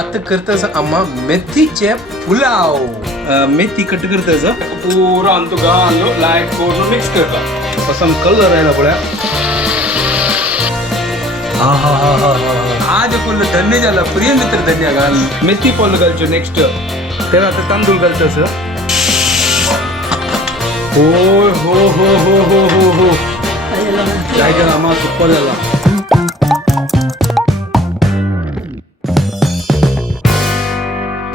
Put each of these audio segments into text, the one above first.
आता करतस अम्मा मेथीचे पुलाव. मेथी कट करतस पुरा आणतो घालो लायक कोण मिक्स करता पसंद कलर आहे ना बड्या. हा हा हा हा हा आज फुल धन्य झाला प्रिय मित्र धन्य घाल मेथी पोल घालचो नेक्स्ट त्याला आता तांदूळ घालतस. हो हो हो हो हो हो हो काय केला आम्हा सुपर झाला.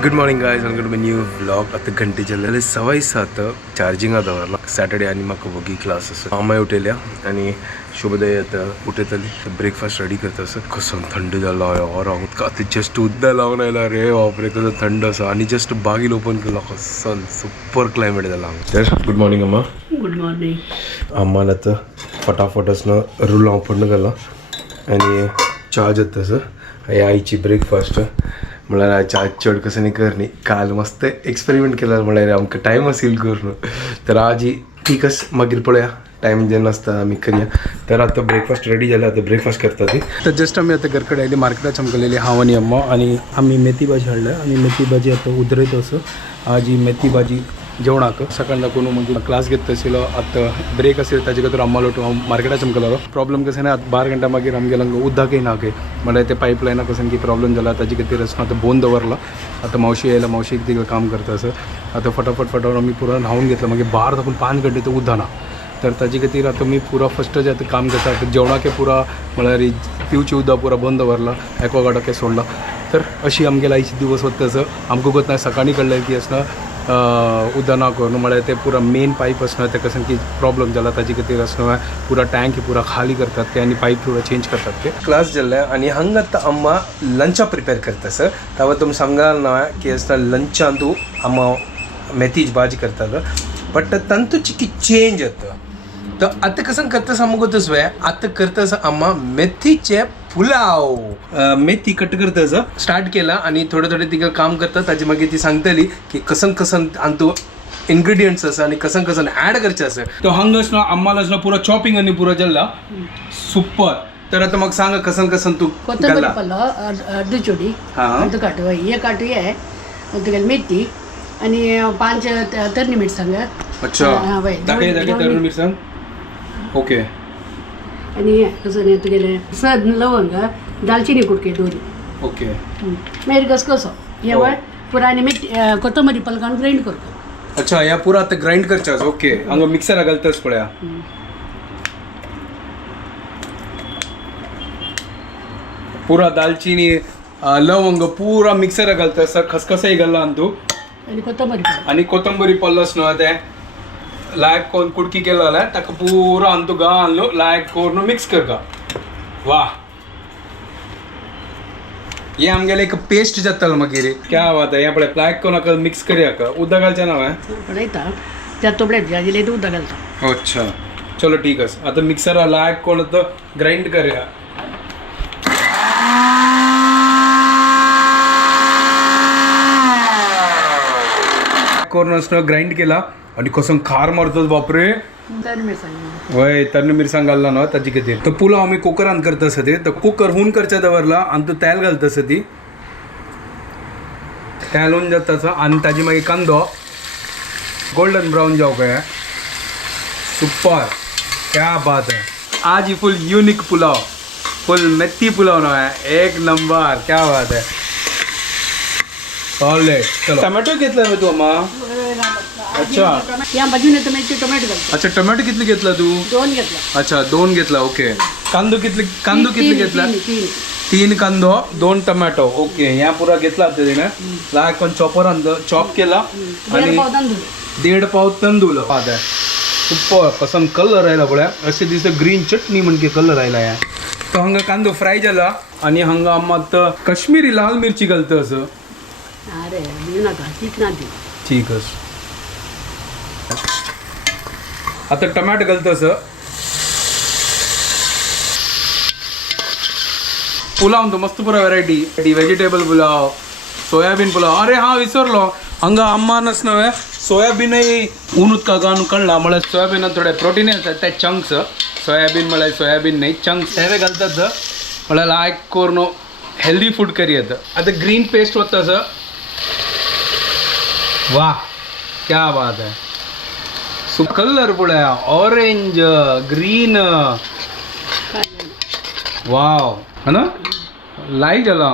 Good morning guys welcome to new vlog. आता घंटे चलले 6:15 चार्जिंग दवरला सॅटर्डे आणि म्हाका वगी क्लास आसा. मामा उठयल्या आणि शुभोदय आता उठयतली ब्रेकफास्ट रेडी करता आसा. कसं थंड जाला यार हांव आतां जस्ट उदक लावून आयला रे बापरे कसं थंड आसा आणि जस्ट बागील ओपन केला कसं सुपर क्लायमेट जाला. तर गुड मॉर्निंग अम्मा. Good morning. आम्हाला आता फटाफट असणं रूल हांव पडणं गेला आणि च्या जाता तसं हे आईची ब्रेकफास्ट म्हळ्यार च्या चड कसं नाही करनी. काल मस्त एक्सपेरिमेंट केला म्हळ्यार आमकां टायम असेल करून तर आज ही ठीकच मागीर पळया टायम जेन्ना आसता आमी करया. तर आतां ब्रेकफास्ट रेडी जाला आतां ब्रेकफास्ट करता ती. तर जस्ट आमी आतां घरकडे आयली मार्केटात चमकलेली हांव आनी अम्मा आणि आमी मेथी भाजी हाडल्या आणि मेथी भाजी आतां उदरयत असो. आज ही मेथी भाजी जेवणाक सकाळ दाखवून मागीर क्लास घेत आशिल्लो आतां ब्रेक असेल ताजे खातीर अम्मा लोटू हांव मार्केटात चमकलो. प्रॉब्लम कसं ना आतां 12 घंटा मागीर आमगेलो उदकय ना खंय म्हळ्यार ते पायपलायना कसं की प्रॉब्लेम जाला ताजे खातीर आतां बोन दवरला. आतां मावशी येयला मावशीक तिकडे काम करता असं आतां फटाफट आमी पुरो न्हांवून घेतलं मागीर बार दाखून 5 घंटे तो उदक ना. तर ताजे खातीर आतां मी पुरो फस्ट जे आतां काम करता आतां जेवणाके पुरा म्हळ्यार पिवची उदक पुरा बंद दवरला एक्वागार्डाके सोडला. तर अशी आमगेलो आयची दिवस वता असं आमकां गत ना सकाळी कळलें की असं उदक ना करून म्हळ्यार ते पुरा मेन पाईप असणं ते कसं की प्रॉब्लेम जाला ताजे खातीर असणं पुरा टँक पुरा खाली करतात ते आणि पाईप पुरा चेंज करतात ते. क्लास जाल्ले आणि हांगा आतां अम्मा लंचा प्रिपेर करता सर तावा तुमकां सांगाल ना की असं लंचान तूं अम्मा मेथीची भाजी करतात बट तंतूची की चेंज जाता. तर आता कसं करतास आमकां तसं वे आता करतास अम्मा मेथीचे पुलाव. मेथी कट करतास स्टार्ट केला आणि थोडे तिका काम करता ताजी मागीर ती सांगतली की कसं आणि तू इन्ग्रेडियंट्स आसा आणि कसं ॲड करचें आसा. तो हांगा असणं आम्हाला असणं पुरो चॉपिंग आणि पुरो जाल्ला सुपर. तर आता म्हाका सांगा कसं तू ಕೊತ್ತಂಬರಿ ಪಲ್ಯ अर्ध चुडी अर्ध काटो हे काटो हे तुगेले मेथी आणि 5 तरणी मिरसांग. अच्छा दाखय तरुण मिरसांग ओके. आणि कसं तुगेले सद लवंग दालचिनी कुडके 2 ओके. मागीर कसो हे वय पुरा आनी मेथी कोथंबरी पल्ल काडून ग्राइंड करतो. अच्छा या पुरा आता ग्राइंड करचास ओके. हांगा मिक्सर घालतास पळया पुरा दालचिनी लवंग पुरा मिक्सर घालतास खसखसय घालला तू आणि कोथंबरी पल्लस न्हू ते लायक कोण कुडकी केला जाल्यार ताका पुरो आनी तू घालून लायक करून मिक्स करता. वा हे आमगेले एक पेस्ट जातालो मागीर क्या बात आहे. पळय लायक कोण मिक्स करयाक उदक घालचें ना पळयता त्या तोबड्यात भाजिले उदक घालता. अच्छा चलो ठीक आहे. आता मिक्सर लायक कोण तो ग्राइंड करया. करून ग्राइंड केला आणि कसं खार मारतोच बापरे. वय तर्ण मिरसांग घालला ना ताजे खातीर. तो पुलाव आमी कुकरान करता आसा ते कुकर हून करचें दवरला आनी तो तेल घालता आसा ती तेल होऊन जाता आनी ताजी मागीर कांदो गोल्डन ब्राउन जावं काय सुपर क्या बात है. आज ही फुल यूनिक पुलाव फुल मेथी पुलाव ना है एक नंबर क्या बात है. ऑलराइट चलो टोमॅटो घेतला तू अम्मा. अच्छा या भाजून टोमॅटो घालता. अच्छा टोमॅटो कितले घेतला तू. 2 घेतला. अच्छा 2 घेतला ओके. कांदो कितले घेतला. 3 कांदो 2 टोमॅटो ओके. ह्या पुरा घेतला तिने लायक पण चॉपरान चॉप केला आणि 1.5 पाव तांदूळ. सुपर कसं कलर आयला पळया अशें दिसता ग्रीन चटणी म्हणजे कलर आयला. ह्या तो हांगा कांदो फ्राय जाला आणि हांगा आम्हा कश्मीरी लाल मिरची घालता असं. अरे नाका ठीक ना दी ठीक आहे. आता टमाटो घालतो असं पुलाव तो मस्त पुरा variety vegetable pulao soybean pulao. अरे हा विसरलो हांगा अम्मा नसणं सोयाबीनय ऊन उदका घालून काडला म्हळ्यार सोयाबीनात थोडे प्रोटीन येतात ते चंक्स. सोयाबीन म्हळ्यार सोयाबीन न्ही चंक्स हे घालतात म्हळ्यार लायक करून हेल्दी फूड करी येतं आता ग्रीन पेस्ट होतं असं वाह क्या बात आहे सो कलरफुल आहे ऑरेंज ग्रीन वाव है ना लाइट झाला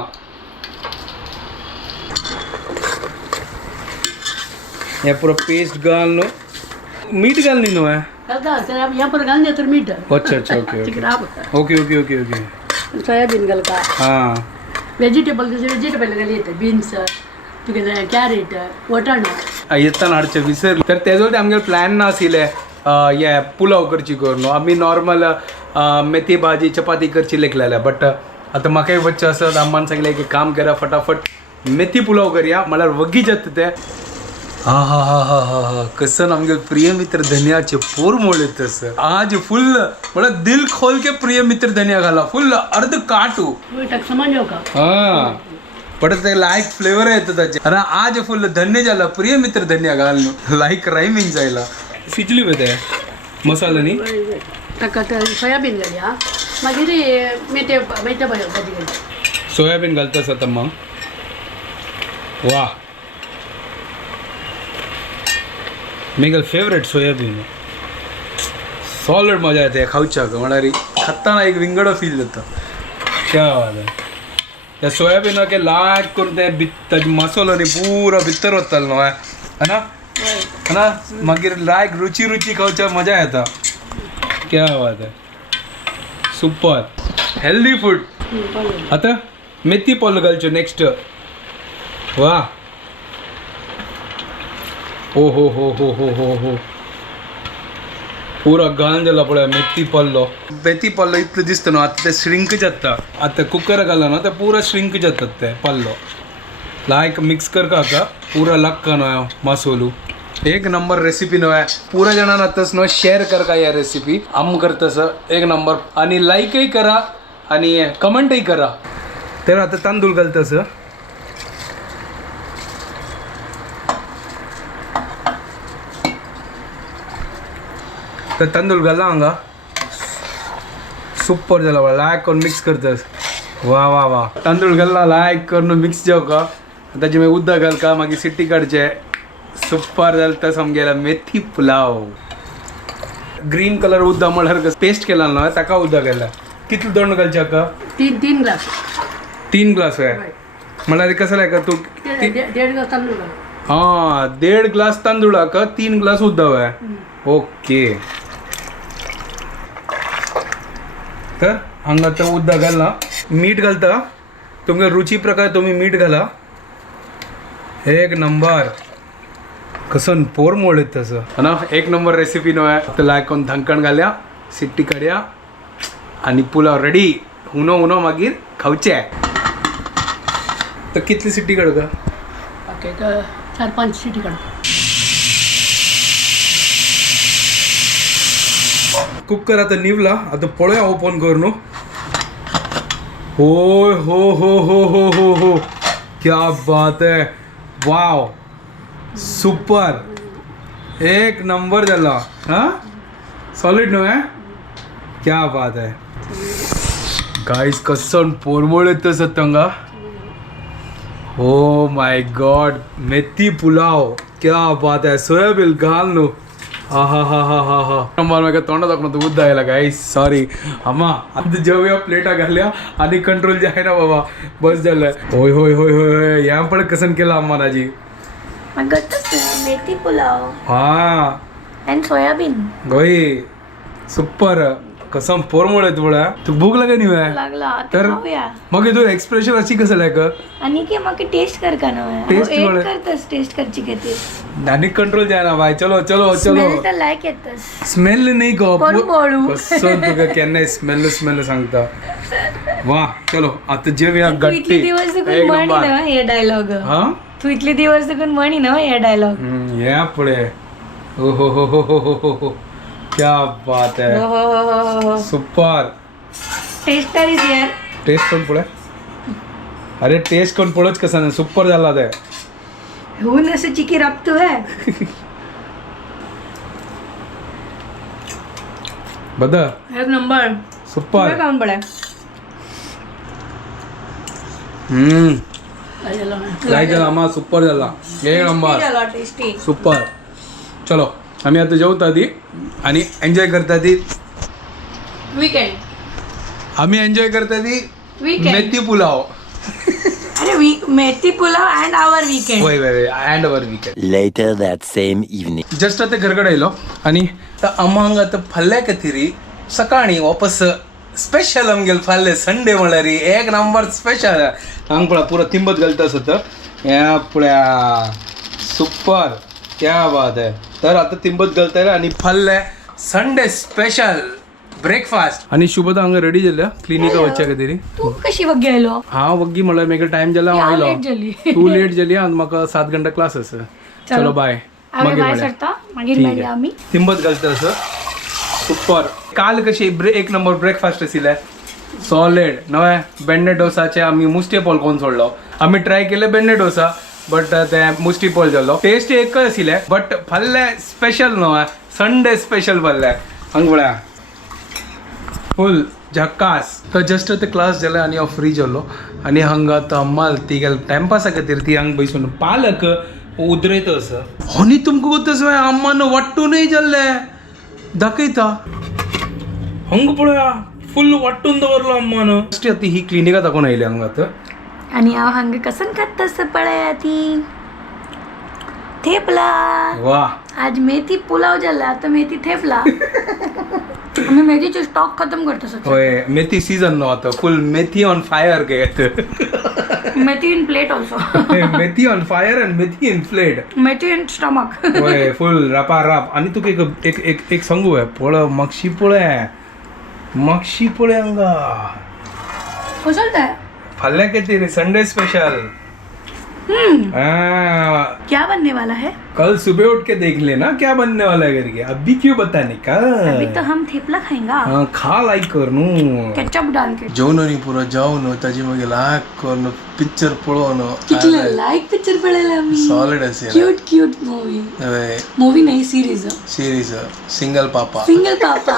या पूरा पेस्ट घालनो मीठ घालनी नो है घालता तर यहाँ पर घाल दे तर मीठ अच्छा अच्छा ओके चिकन आप होता okay okay okay okay soybean घालता हां व्हेजिटेबल घाली येते बीन्स तुगे कॅरेट वटाणा येताना हाडचें विसरली तर तेजो आमगे प्लॅन नाशिल्ले ये पुलाव करची करून आमी नॉर्मल मेथी भाजी चपाती करची लेखलेल्या बट आता म्हाकाय वच्चे आसत अम्मान सांगलें की काम करा फटाफट मेथी पुलाव करूया म्हळ्यार वग्गी जाता ते हा हा हा हा हा हा कसं आमगे प्रिय मित्र धनियाचे पोर मोळे तसं आज फुल म्हळ्यार दिल खोल के प्रिय मित्र धनिया घाला फुल अर्ध काटू टाक समान येऊ का हा पण ते लाईक फ्लेवर येतं त्याचे अरे आज फुल धन्य झाला प्रिय मित्र धन्य घालणं लाईक रायमिंग जायला शिजली होते मसाल्यानी टाकत सोयाबीन घालया मागीर मेथ्या मेथ्या भाजी घालया सोयाबीन घालतास आता मग वा मेगल फेवरेट सोयाबीन सॉलिड मजा येते खाऊच्याक म्हळ्यार खाताना एक विंगडो फील जाता क्या बात आहे त्या सोयाबीनाके लायक करून ते मसालो न्ही पुरो भितर वतालो न्हू है ना मागीर लायक रुची रुची खावच्या मजा येता क्या बात आहे सुपर हेल्दी फूड आता मेथी पॉल घालच्यो नेक्स्ट वा हो हो हो हो हो हो हो पुरा घालून जाला पळय मेथी पल्लो इतलं दिसतं न्हू आता ते श्रिंक जाता आता कुकर घाला ना ते पुरा श्रिंक जातात ते पल्लो लायक मिक्स कर का पुरा लक्का न्हू मसालो एक नंबर रेसिपी न्हू पुरा जाणांना आताच न्हू शेअर कर का या रेसिपी आम करतस एक नंबर आणि लाईकही करा आणि कमेंटही करा तर आता तांदूळ घालतस तर तांदूळ घाला हांगा सुपर जाला लायक करून मिक्स करतस वा वा वा तांदूळ घालला लायक करून मिक्स जाव का ताचे मागीर उदक घाल का मागीर सिटी काडचे सुपर जालें तर समजेला मेथी पुलाव ग्रीन कलर उदक म्हळ्यार पेस्ट केला न्हू ताका उदक घाला कितले दोन घालचे हाका तीन ग्लास 3 ग्लास आहे म्हळ्यार कसं लायक तू 1.5 ग्लास तांदूळ घाल हां 1.5 ग्लास तांदूळाक 3 ग्लास उदक आहे ओके तर हांगा तो उदक घालना मीठ घालता तुमगे रुची प्रकार तुम्ही मीठ घाला एक नंबर कसं पोर मोडत तसं ना एक नंबर रेसिपी नो आहे तर लायक करून धंकण घाल्या सिट्टी काढया आणि पुलाव रेडी उनो मागीर खावचे तर कितली सिट्टी काढू का ओके तर 4-5 सिटी काढ कुकर आता निवला आता पळया ओपन करून हो हो हो हो हो हो हो क्या बात है वाव सुपर एक नंबर झाला हाँ सॉलिड नो है क्या बात है गाइस कसं पोरमोळ येतं सत्तंगा हो माय गॉड मेथी पुलाव क्या बात है सोयाबीन घाल नो हा हा हा हा हा हा नंबर म्हाका तोंडात दाखवून उद्दा आयला गाईस सॉरी अम्मा आता जेवया प्लेटा घालल्या आणि कंट्रोल जे आहे ना बाबा बस झालं होय होय होय होय या पण कसं केलं अम्मा नाजी मेथी पुलाव हा and सोयाबीन गोई सुपर कसं पोरमोळ येत बोळा तू भूक लागे नी वय लागला आता तर खाऊया मग तू एक्सप्रेशन अशी कसं लायक आणि के मग टेस्ट कर का ना Taste एक वाला. करतस टेस्ट करची घेते आणि कंट्रोल जाय ना बाय चलो चलो चलो स्मेल तर लायक येतस स्मेल नाही गो पोरमोळू. कसं तुका केन्ना स्मेल सांगता वा चलो आता जेवया तू इतले गट्टी दिवस एक देखून म्हणी नंबर ना हे डायलॉग हा तू इतले दिवस देखून म्हणी ना हे डायलॉग या पुढे ओ हो हो हो हो हो हो हो क्या बात है हो सुपर टेस्ट तरीच यार टेस्ट कोण पुढे अरे टेस्ट कोण पुढेच कसा नाही सुपर झाला ते होऊन असं चिकी राबतो आहे बदा एक नंबर सुपर खाऊन पडा लाईक झाला आम्हा सुपर झाला एक नंबर टेस्टी सुपर. चलो आम्ही आता जेवता ती आणि एन्जॉय करता ती. वीकेंड आम्ही एन्जॉय करता ती वीकेंड मेथी पुलाव. अरे मेथी पुलाव अँड आवर वीकेंड वय वय and our weekend. Later that same evening. Just आता घरकडे येलो आणि आम्हांग आता फाल्या कथिरी सकाळी वापस स्पेशल आमगेल फाल्ले संडे म्हणल्यार एक नंबर स्पेशल. हांग पळय पुरो तिंबत घालतास होतं ह्या पळया सुपर क्या बात आहे. तर आता तिंबत घालताय आणि फाल्ले संडे स्पेशल ब्रेकफास्ट. आणि शुभदा हांगा रेडी जाल्या क्लिनिका वच्च्या कधी तू कशी वग गेलो हांव वग्गी म्हणल्यार म्हाका टायम जाला हांव आयलो. लेट जाली तू लेट जाली आनी म्हाका 7 घंटा क्लास आसा. चलो बाय. आम्ही बाय सरता मागीर ठीक मेळया आहे. आम्ही तिंबत घालता असं सुपर. काल कशी एक नंबर ब्रेकफास्ट आशिल्ले सॉलिड. नवे बेंडे डोसाचे आम्ही मुस्टी पोल कोण सोडलो. आम्ही ट्राय केले बेंडे डोसा बट ते मुस्टी पोल जालो. टेस्ट एकच आशिल्ले बट फाल्ले स्पेशल नवे संडे स्पेशल फाल्ले हांग पळया फुल झक्कास. तर जस्ट ते क्लास जाले आनी हांव फ्री जालो आनी हांगा आतां अम्माल ती गेल टायमपासा खातीर ती हांग बसून पालक उदरयता असं. होनी तुमकां गोतस अम्मान वाट्टूनय जाल्ले दाखयता हंग पळया फुल वाट्टून दवरलो अम्मान. आतां ही क्लिनिका दाखोवन आयली हांगा आतां. आणि हांव हांगा कसन खात तसं पळया ती थेपला. वा आज मेथी पुलाव जाला आता मेथी थेपला. आम्ही मेथीचे स्टॉक खतम करतो सध्या. होय मेथी सीजन नो आता फुल मेथी ऑन फायर गेट. मेथी इन प्लेट ऑल्सो. मेथी ऑन फायर अँड मेथी इन प्लेट. मेथी इन स्टमक. होय फुल रपा रप. आणि तुका एक एक एक सांगू पळ मागशी पळय हांगा कसं ते फाल्यां कितें संडे स्पेशल. क्या बनने वाला है? कल सुबह उठ के देख लेना क्या बनने वाला है करके. अभी क्यों बताने का. अभी तो हम थेपला खाएंगा हाँ खा लाइक कर नू. केचप डाल के. जेवण न्ही पुरो जावन ताजी मागीर लायक करून पिक्चर पळोवन कितले लाइक पिक्चर पळयला आम्ही. सॉलिड आशिल्लें. Cute movie. हय मूवी नहीं series. Series single Papa. Single Papa.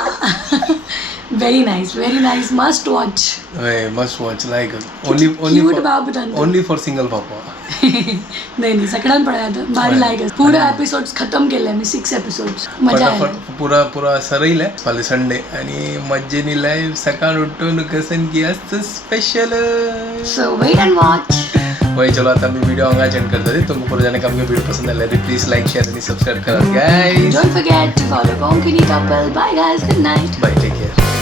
very nice must watch. हय मस्ट वॉच लायक ओनली क्यूट बाबू तांतो. Only for single Papa. नाही सगळ्यान पळयता भारी लायक. पूरा एपिसोड्स खतम केले आम्ही 6 एपिसोड्स. मजा आली. पुरा सरयले फाल्यां संडे आनी मज्जेनी लायव्ह सकाळ उठून कसन की असतं special. So wait and watch. वही चलो आता मी वीडियो हांगा एंड करता तुमको पुरो जाने कम वीडियो पसंद आले प्लीज लाइक शेयर आणि सब्सक्राइब करा guys. Don't forget to follow Konkani couple. Bye guys. Good night. Bye take care.